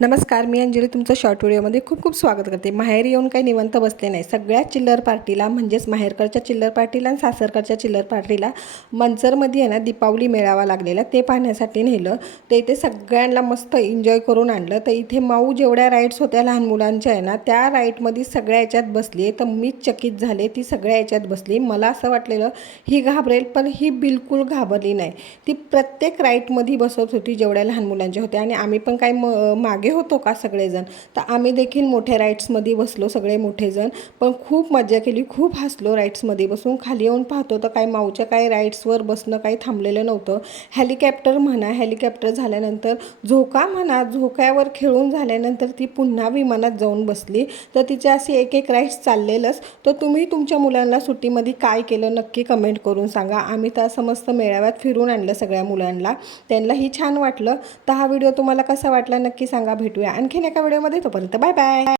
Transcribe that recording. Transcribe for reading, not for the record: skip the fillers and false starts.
नमस्कार, मी अंजली तुमचं शॉर्ट व्हिडिओमध्ये खूप खूप स्वागत करते। माहेरी येऊन काही निवंत बसले नाही। सगळ्या चिल्लर पार्टीला म्हणजेच माहेरकडच्या चिल्लर पार्टीला आणि सासरकडच्या चिल्लर पार्टीला मंचरमध्ये आहे ना दीपावली मेळावा लागलेला, ते पाहण्यासाठी नेलं। तर इथे सगळ्यांना मस्त एन्जॉय करून आणलं। तर इथे माऊ जेवढ्या राईड्स होत्या लहान मुलांच्या आहे ना, त्या राईडमध्ये सगळ्या याच्यात बसली। तर मीच चकित झाले, ती सगळ्या याच्यात बसली। मला असं वाटलेलं ही घाबरेल, पण ही बिलकुल घाबरली नाही। ती प्रत्येक राईडमध्ये बसत होती जेवढ्या लहान मुलांच्या होत्या। आणि आम्ही पण काय मागे होतो का सगळेजण, तर आम्ही देखील मोठ्या राईड्समध्ये बसलो सगळे मोठे जण। पण खूप मजा केली, खूप हसलो राईड्समध्ये बसून। खाली येऊन पाहतो तर काय माऊच्या काय राईड्सवर बसणं काही थांबलेलं नव्हतं। हेलिकॉप्टर म्हणा, हेलिकॉप्टर झाल्यानंतर झोका म्हणा, झोक्यावर खेळून झाल्यानंतर ती पुन्हा विमानात जाऊन बसली। तर तिचे असे एक एक राईड्स चाललेलंच। तर तुम्ही तुमच्या मुलांना सुट्टीमध्ये काय केलं नक्की कमेंट करून सांगा। आम्ही तर असं मस्त मेळाव्यात फिरून आणलं सगळ्या मुलांना, त्यांनाही छान वाटलं। तर हा व्हिडिओ तुम्हाला कसा वाटला नक्की सांगा। भेटूया आणखीन एका व्हिडिओमध्ये, तोपर्यंत बाय बाय।